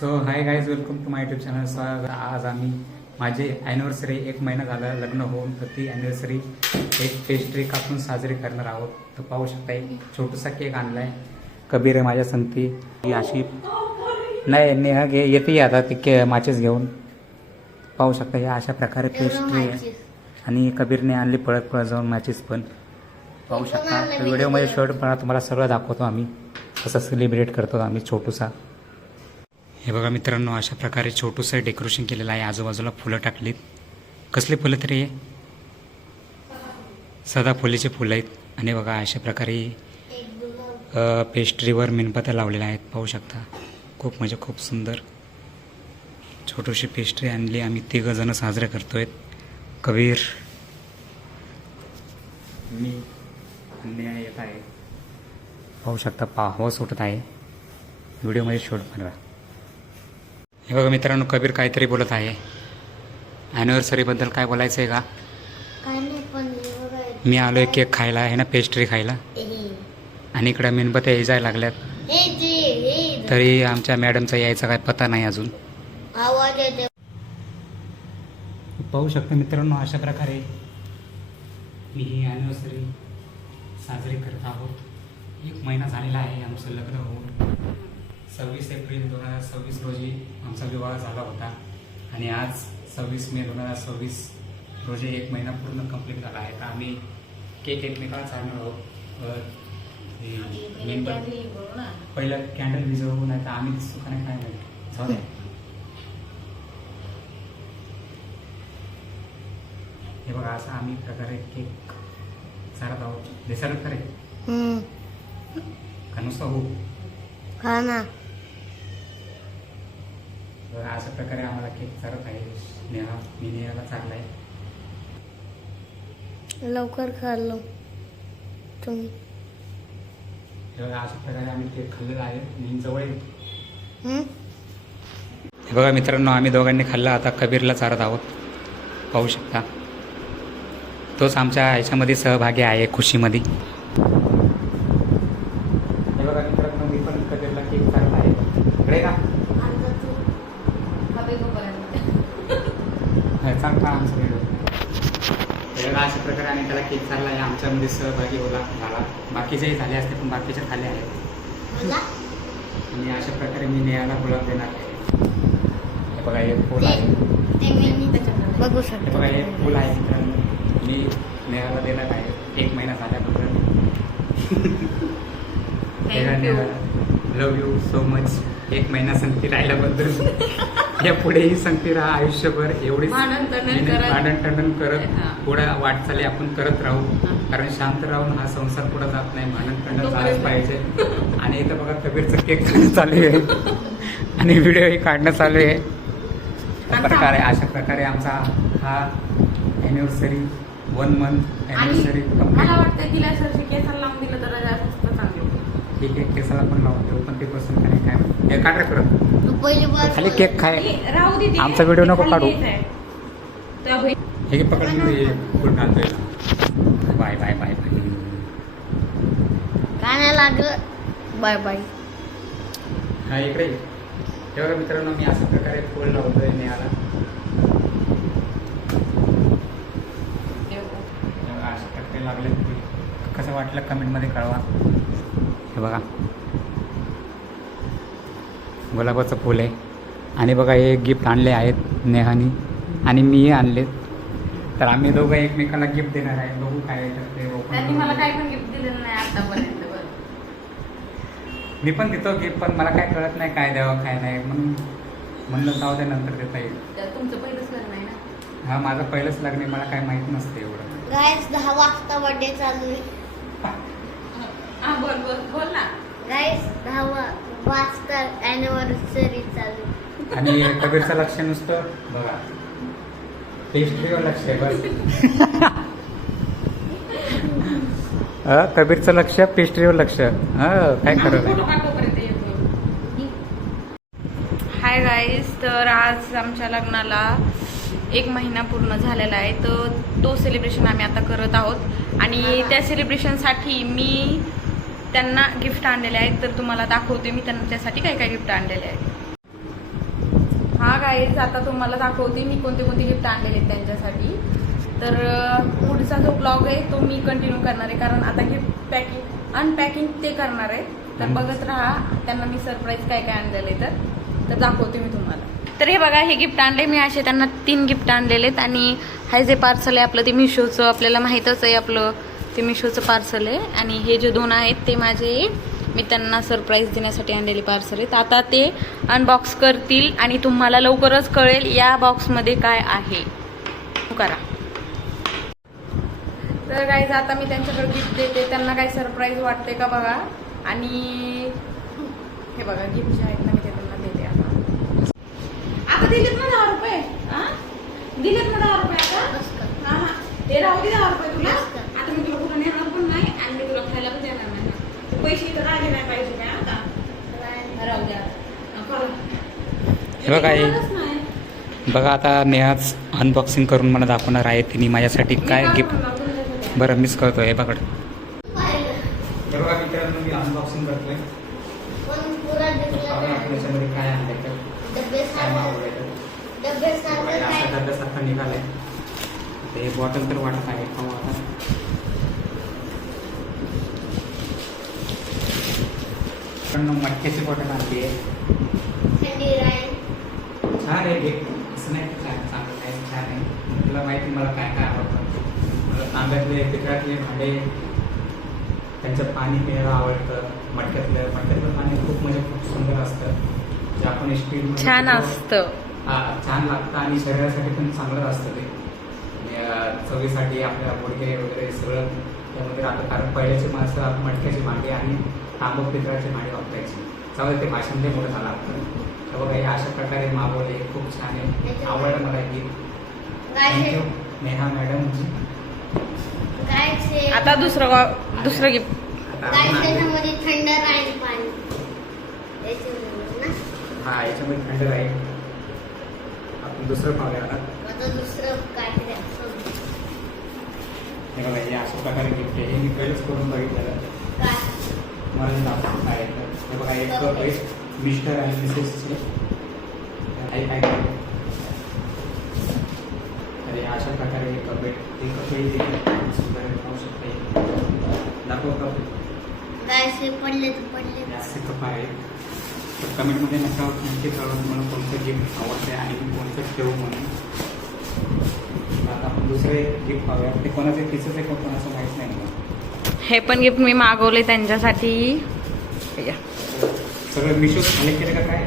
So hi guys, welcome to my YouTube channel. So आज आम्ही माझे ॲनिव्हर्सरी 1 महिना झाला लग्न होऊन, तर ती ॲनिव्हर्सरी एक पेस्ट्री कापून साजरी करणार आहोत. तर पाहू शकता एक छोटूसा केक आणला आहे. कबीर आहे माझ्या संगती. ही अशी नाही नेहा येते आता ती माचीस घेऊन. पाहू शकता या अशा प्रकारे पेस्ट्री आहे आणि कबीरने आणली पळत पळत जाऊन मॅचेस पण. पाहू शकता तर व्हिडिओमध्ये शॉर्ट पण तुम्हाला सगळं दाखवतो आम्ही कसं सेलिब्रेट करतो आम्ही छोटूसा. हे बघा मित्रांनो, अशा प्रकारे छोटूसं डेकोरेशन केलेलं आहे. आजूबाजूला फुलं टाकलीत. कसले फुलं तरी आहे, सदाफुलीचे फुलं आहेत. आणि बघा अशा प्रकारे पेस्ट्रीवर मेणबत्त्या लावलेल्या आहेत. पाहू शकता खूप म्हणजे खूप सुंदर छोटीशी पेस्ट्री आणली. आम्ही 3 जण साजरे करतोय. कबीर, मी, अन्याय येत आहे. पाहू शकता हवा सुटत आहे. व्हिडिओमध्ये शूट करा. हे बघा मित्रांनो, कबीर काहीतरी बोलत आहे. ॲनिव्हर्सरीबद्दल काय बोलायचं आहे का? मी आलोय केक खायला आहे ना, पेस्ट्री खायला. आणि इकडं मेणबत्त्या यायला लागल्यात. तरी आमच्या मॅडमचा यायचा काय पत्ता नाही अजून. पाहू शकता मित्रांनो, अशा प्रकारे मी ही ॲनिव्हर्सरी साजरी करत आहोत. 1 महिना झालेला आहे आमचं लग्न होऊन. 26 एप्रिल 2026 रोजी आमचा विवाह झाला होता. आणि आज 26 मे 2026 रोजी 1 महिना पूर्ण कंप्लीट झाला आहे. तर आम्ही केक एकमेकाला चालणार आहोत. पहिलं कॅन्डल विजवू नाही तर आम्ही सुखाने काय माहिती जाऊ दे. हे बघा असं आम्ही प्रकारे केक चालत आहोत. देसारत करे का नुसतं हो हा ना. अशा प्रकारे आम्हाला केक चालत आहे. मी नेहाला चाललाय. लवकर खाल्लो तुम्ही. अशा प्रकारे आम्ही केक खाल्लेला आहे. मी जवळ हे बघा मित्रांनो, आम्ही दोघांनी खाल्ला. आता कबीरला चालत आहोत. पाहू शकता तोच आमच्या ह्याच्यामध्ये सहभागी आहे, खुशीमध्ये. हे बघा मित्रांनो, मी पण कबीरला केक चालत आहे. इकडे का चांगला आमचा व्हिडिओ. अशा प्रकारे आम्ही त्याला केक चालला आहे. आमच्यामध्ये सहभागी झाला. बाकीचेही झाले असते पण बाकीचे खाल्ले आहेत. आणि अशा प्रकारे मी नेहाला गुलाब देणार आहे. हे बघा एक फूल आहे. बघू हे शकतो. बघा एक फूल आहे मित्रांनो, मी नेहाला देणार आहे 1 महिना झाल्याबद्दल. लव यू सो मच. 1 महिना संगती राहिल्याबद्दल. या पुढेही संगती राहा आयुष्यभर. एवढीच भांडण करत पुढे वाटचाली आपण करत राहू. कारण शांत राहून हा संसार पुढे जात नाही. भांडण झालंच पाहिजे. आणि इथं बघा कबीरचं केक खाणं चालू आहे आणि व्हिडिओही काढणं चालू आहे. अशा प्रकारे आमचा हा ॲनिव्हर्सरी 1 मंथ ॲनिव्हर्सरी मला वाटतं तिला सरशी केसाला लावून दिलं तर जास्त चांगलं. ठीक आहे, केसाला पण लावून देऊ. पण ते पसंत नाही काय हे काढ करत खाली केक खाय. राहू दे, आमचा व्हिडिओ नको काढू. हे हे पकड मी फुल घालतोय. Bye bye bye bye. काय नाही लागलं. Bye bye. हा इकडे हे बघा मित्रांनो, मी अशा प्रकारे फुल लावतोय नेहाला. अशा प्रकारे लागले. कसं वाटलं कमेंटमध्ये कळवा. हे बघा गुलाबाचं फूल आहे. आणि बघा हे गिफ्ट आणले आहेत नेहानी आणि मीही आणले. तर आम्ही दोघं एकमेकाला गिफ्ट देणार आहे. बघू काय आहे तर ते त्यांनी मला काय पण गिफ्ट दिलेलं नाही आतापर्यंत. मी पण देतो गिफ्ट, पण मला काय कळत नाही काय द्यावं काय नाही. म्हणलं जाऊ द्या, नंतर देता येईल. तुमचं पहिलंच लग्न आहे ना? हा माझं पहिलंच लग्न आहे. मला काय माहित नसतं एवढं. गाईस 10 वाजता बर्थडे चालू आहे. हा बोल ना. गाईस 10 वाजता ॲनिव्हर्सरी चालू. आणि कबीरचं लक्ष नुसतं बघा पेस्ट्रीवर लक्ष आहे बस. कबीरचं लक्ष पेस्ट्रीवर लक्ष. काय करत हाय गाईज, तर आज आमच्या लग्नाला 1 महिना पूर्ण झालेला आहे. तर तो सेलिब्रेशन आम्ही आता करत आहोत. आणि त्या सेलिब्रेशनसाठी मी त्यांना गिफ्ट आणलेले आहेत. तर तुम्हाला दाखवते मी त्यांच्यासाठी काय काय गिफ्ट आणलेले आहेत. गाईज आता तुम्हाला दाखवते मी कोणते कोणते गिफ्ट आणलेले आहेत त्यांच्यासाठी. तर पुढचा जो ब्लॉग आहे तो मी कंटिन्यू करणार आहे, कारण आता गिफ्ट पॅकिंग अनपॅकिंग ते करणार आहे. तर बघत राहा, त्यांना मी सरप्राईज काय काय आणलेलं आहे तर दाखवते मी तुम्हाला. तर हे बघा, हे गिफ्ट आणले मी असे त्यांना 3 गिफ्ट आणलेले आहेत. आणि हे जे पार्सल आहे आपलं ते मिशोचं, आपल्याला माहीतच आहे आपलं ते मिशोचं पार्सल आहे. आणि हे जे 2 आहेत ते माझे मी त्यांना सरप्राईज देण्यासाठी आणलेले पार्सल आहेत. आता ते अनबॉक्स करतील आणि तुम्हाला लवकरच कळेल या बॉक्समध्ये काय आहे. करा. तर गाईज आता मी त्यांच्याकडे गिफ्ट देते, त्यांना काय सरप्राईज वाटते का बघा. आणि हे बघा गिफ्ट जे आहेत ना मी ते त्यांना देते. आता दिलेत ना 10 रुपये. दिलेत ना 10 रुपये आता. हा हा, ते राहू दे 10 रुपये तुला. आता मी तुला कुठं नेणार पण नाही आणि मी तुला खायला पण देणार नाही. ते पैसे इथं राहिले नाही पाहिजे काय आता. राहू द्या. हे बघा आता नेहाच अनबॉक्सिंग करून मला दाखवणार आहे तिने माझ्यासाठी काय गिफ्ट. बरं मिस करतोय हे बघा. बरोबर मित्रांनो, मी अनबॉक्सिंग करतोय. त्याच्यामध्ये काय आणलंय डब्यासारखं निघालंय. ते बॉटल तर वाटत आहे खाऊ आता. पण मटक्याची बॉटल आणली आहे. छान आहे गिफ्ट, असं नाही छान चांगलं काय छान आहे. तुला माहिती मला काय काय आवडतं. मला तांब्यातले पितळातले भांडे, त्यांचं पाणी प्यायला आवडतं. मटक्यातलं पाणी खूप म्हणजे खूप सुंदर असतं. जे आपण स्टील छान असतं. छान लागतं आणि शरीरासाठी पण चांगलं असतं ते. चवीसाठी आपल्या गुडघे वगैरे सगळं त्यामध्ये राहतं. कारण पहिल्याचे माणसं मटक्याची भांडी आणि तांबूक पितळाची भांडी वापरायची. चांगलं ते भाषण ते मोठं झालं लागतं. तर बघा हे अशा प्रकारे मागवले, खूप छान आहे, आवडलं मला ही. थँक्यू नेहा मॅडमजी. आता दुसरं गिफ्ट. त्याच्यामध्ये थंड राहील पाणी. हा याच्यामध्ये थंड राहील. आपण दुसरं पाहूया आता दुसरं काहीतरी असं. हे बघा हे अशा प्रकारे गिफ्ट आहे. हे मी पहिलेच करून बघितलेलं. मला दाखवून काय हे बघा एक कप आहे मिस्टर आणि मिसेसचे. काही काय अरे अशा प्रकारे एक कप आहे. हे कपही देखील सुंदर पाहू शकता. दाखव कप. पडले असे कप आहे. तर कमेंटमध्ये नक्की कळवून मला कोणतं गिफ्ट आवडते आणि मी कोणतं ठेवू म्हणून. आता आपण दुसरे गिफ्ट पाहूया. ते कोणाचे तिचंच आहे कोणाचं माहीत नाही मला. हे पण गिफ्ट मी मागवले त्यांच्यासाठी. सगळं मिशो खाली केलं का काय.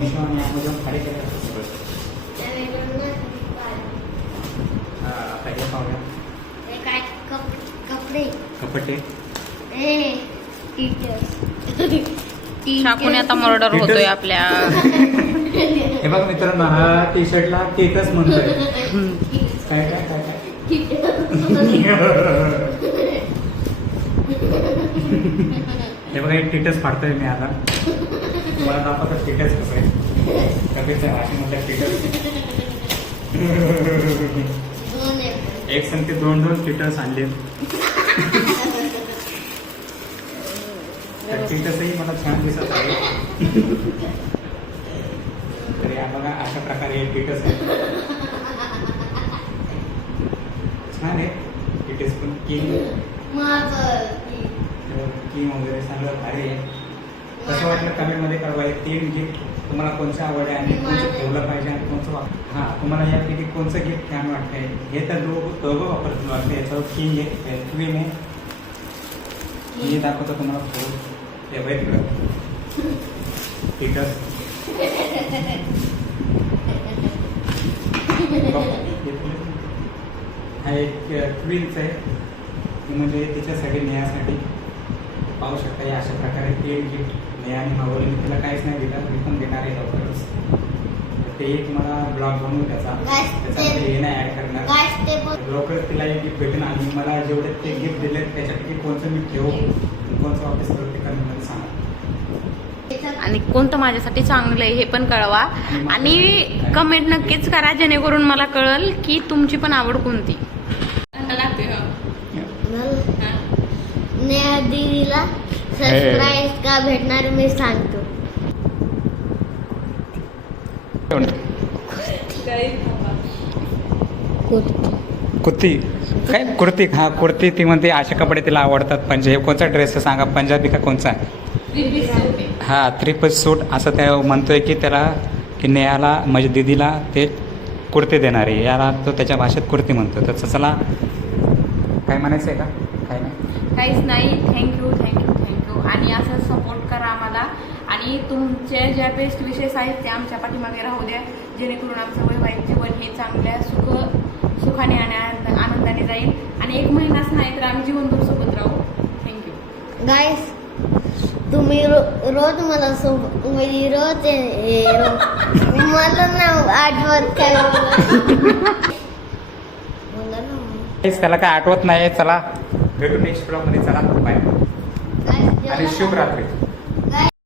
मिशो आणि ॲमेझॉन खाली केलं का सगळं. आता हे पाहूया. काय कपडे कपडे. शाकून आता मर्डर होतोय आपल्या. हे बघ मित्रांनो, हा टी शर्टला टीटच म्हणतोय. काय काय काय काय हे बघा एक टीटस फाडतोय मी आता. मला दाखवतो टीटस कसं आहे. कधीच्या भाषेमध्ये टीटस एक संख्ये 2 टीटस आणले. टीटसही मला छान दिसत आहे. तर या बघा अशा प्रकारे हे टीटस आहे. छान आहे टीटस पण. किंग वगैरे सगळं भारी आहे. कसं वाटलं कमेंटमध्ये कळवा. 3 गिफ्ट तुम्हाला कोणचं आवडलं आणि कोणतं ठेवलं पाहिजे आणि कोणचं हां तुम्हाला यापैकी कोणचं गिफ्ट छान वाटतंय. हे तर दोघं वापरतील वाटतं. याच्यावर किंग आहे, क्वीन आहे. हे दाखवतो तुम्हाला थोडं. हे वेगळं टीटस. हा एक क्वीन्स आहे. म्हणजे तिच्यासाठी नेहासाठी पाहू शकता. या अशा प्रकारे 3 गिफ्ट नेहाने मागवले. मी तिला काहीच नाही दिलं, मी पण देणार आहे लवकरच. ते तुम्हाला ब्लॉग बनवू त्याच्यामध्ये हे नाही ॲड करणार. लवकरच तिला एक गिफ्ट भेटेल आणि मला जेवढे ते गिफ्ट दिले त्याच्यापैकी कोणतं मी ठेवू कोणतं वापस करू ते कमेंटमध्ये सांगा. आणि कोणतं माझ्यासाठी चांगलं आहे हे पण कळवा. आणि कमेंट नक्कीच करा जेणेकरून मला कळेल की तुमची पण आवड कोणती. नेहा दीदीला सरप्राईज का भेटणार मी सांगतो. कुर्ती काय कुर्ती हा कुर्ती ती म्हणते असे कपडे तिला आवडतात. पंजाबी कोणता ड्रेस आहे सांगा, पंजाबी का कोणचा? हा 3 पीस सूट असं त्या म्हणतोय की त्याला की नेहाला म्हणजे दीदीला ते कुर्ती देणार आहे. याला तो त्याच्या भाषेत कुर्ती म्हणतो. तर चला काय म्हणायचं आहे का? काय नाही काहीच नाही. थँक्यू आणि असं सपोर्ट करा आम्हाला. आणि तुमचे ज्या बेस्ट विशेष आहेत ते आमच्या पाठीमागे राहू द्या, जेणेकरून आमचं वैवाहिक जीवन हे चांगल्या सुखाने आणि आनंदाने जाईल. आणि 1 महिनाच नाही तर आम्ही जीवनभर सोबत राहू. थँक्यू गाईस, तुम्ही रोज मला सोबत म्हणजे रोज मला ना आठवत काय मला ना काहीच त्याला काय आठवत नाही. चला भेटू नेक्स्ट ब्लॉगमध्ये. चला बाय काय आणि शुभ रात्री.